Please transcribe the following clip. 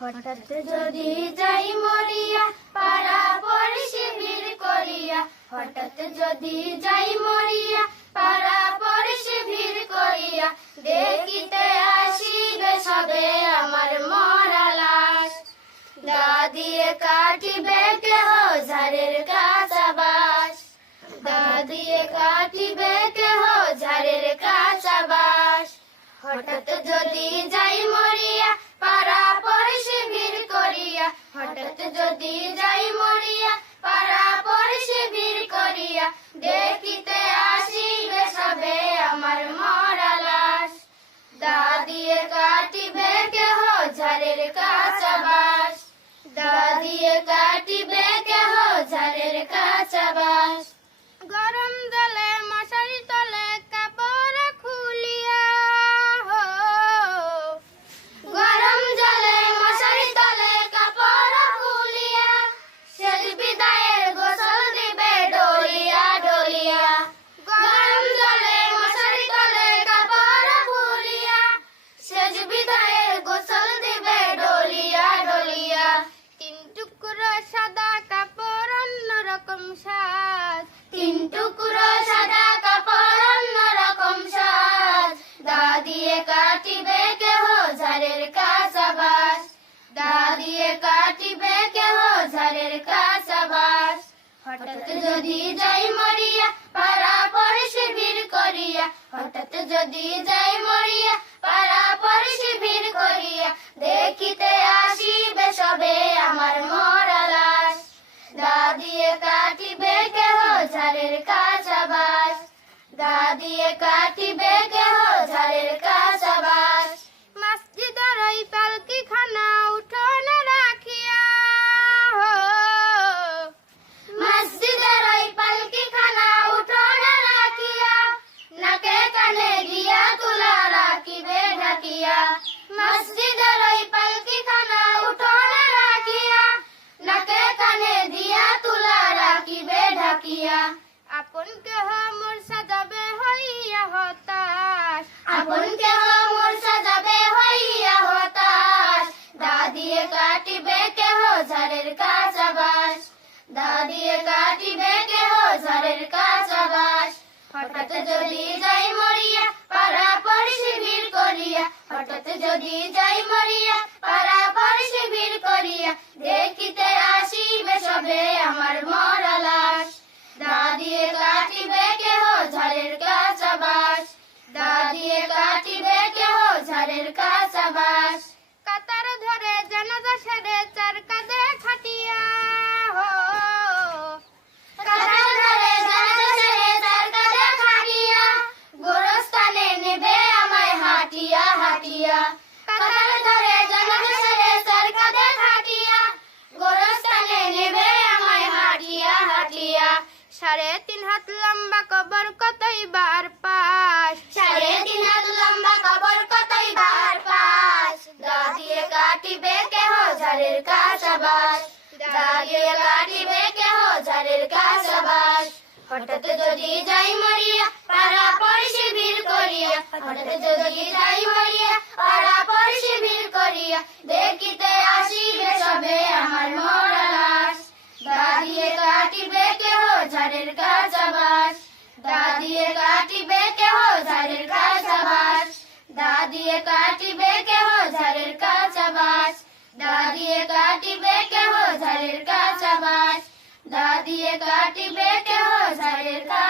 হঠাৎ যদি যাই মরিয়া পাড়া পড়শি ভিড় করিয়া, হঠাৎ যদি যাই মরিয়া পাড়া পড়শি ভিড় করিয়া, দেখিতে আসিবে সবে আমার মরা লাশ। দা দিয়ে কাটিবে কেহ ঝাড়ের কাঁচা বাঁশ, দা দিয়ে কাটিবে কেহ ঝাড়ের কাঁচা বাঁশ। হঠাৎ যদি যাই মরিয়া পাড়া পড়শি ভিড় করিয়া, হঠাৎ যদি যাই মরিয়া পাড়া পড়শি ভিড় করিয়া, দেখিতে আসিবে সবে আমার মরা লাশ। দা দিয়ে কাটিবে কেহ ঝাড়ের কাঁচা বাঁশ, দা দিয়ে কাটিবে কেহ ঝাড়ের কাঁচা বাঁশ। গরম জলে মশারি তলে কাপড় খুলিয়া, গরম জলে মশারি তলে কাপড় খুলিয়া, শেষ বিদায়ের গোসল দিবে ডলিয়া ডলিয়া। গরম জলে মশারি তলে কাপড় খুলিয়া, শেষ বিদায়ের গোসল দিবে ডলিয়া ডলিয়া। তিন টুকরো সাদা কাপড় অন্যরকম সাজ, তিন টুকরো সাদা কাপড় অন্যরকম সাজ। দা দিয়ে কাটিবে কেহ ঝাড়ের কাঁচা বাঁশ, দা দিয়ে কাটিবে কেহ ঝাড়ের কাঁচা বাঁশ। হঠাৎ যদি যাই মরিয়া পাড়া পড়শি ভিড় করিয়া, হঠাৎ যদি যাই মরিয়া পাড়া পড়শি ভিড় করিয়া, দেখিতে আসিবে সবে আমার মরা লাশ। দা দিয়ে কাটিবে কেহ ঝাড়ের কাঁচা বাঁশ, দা দিয়ে কাটিবে কেহ ঝাড়ের কাঁচা বাঁশ। মসজিদের ওই পালকি খানা উঠোনে রাখিয়া, মসজিদের ওই পালকি খানা উঠোনে রাখিয়া, নাকে কানে দিয়া তুলা রাখিবে ঢাকিয়া। মসজিদের ওই পালকি খানা উঠোনে রাখিয়া, নাকে কানে দিয়া তুলা রাখিবে ঢাকিয়া। আপন কেহ মোর সাজাবে হইয়া হতাশ, আপন কেহ মোর সাজাবে হইয়া হতাশ। দা দিয়ে কাটিবে কেহ ঝাড়ের কাঁচা বাঁশ, দা দিয়ে কাটিবে কেহ ঝাড়ের কাঁচা বাঁশ। হঠাৎ যদি যাই মরিয়া পাড়া পড়শি ভিড় করিয়া, হঠাৎ যদি যাই মরিয়া পাড়া পড়শি ভিড় করিয়া, দেখিতে আসিবে সবে আমার মরা লাশ। দা দিয়ে কাটিবে কেহ ঝাড়ের কাঁচা বাঁশ, দা দিয়ে কাটিবে কেহ ঝাড়ের কাঁচা বাঁশ। কাতার ধরে জানাজা সেরে চার কাঁধে খাটিয়া, কাতার ধরে জানাজা সেরে চার কাঁধে খাটিয়া, গোরস্থানে নেবে আমায় হাঁটিয়া হাঁটিয়া। কাতার ধরে জানাজা সেরে চার কাঁধে খাটিয়া, গোরস্থানে নেবে আমায় হাঁটিয়া হাঁটিয়া। 3.5 হাত লম্বা কবর কতই বার পাশ, 3.5 হাত লম্বা কবর কতই বার পাশ। দা দিয়ে কাটিবে কেহ ঝাড়ের কাঁচা বাঁশ, দা দিয়ে কাটিবে কেহ ঝাড়ের কাঁচা বাঁশ। হঠাৎ যদি যাই মরিয়া পাড়া পড়শি ভিড় করিয়া, হঠাৎ যদি যাই মরিয়া পাড়া পড়শি ভিড় করিয়া, দেখিতে আসিবে সবে আমার মরা লাশ। দা দিয়ে কাটিবে কেহ ঝাড়ের কাঁচা বাঁশ, দা দিয়ে কাটিবে কেহ ঝাড়ের কাঁচা বাঁশ। দা দিয়ে কাটিবে কেহ ঝাড়ের কাঁচা বাঁশ, দা দিয়ে কাটিবে কেহ ঝাড়ের কাঁচা বাঁশ, দা দিয়ে কাটিবে কেহ ঝাড়ের কাঁচা।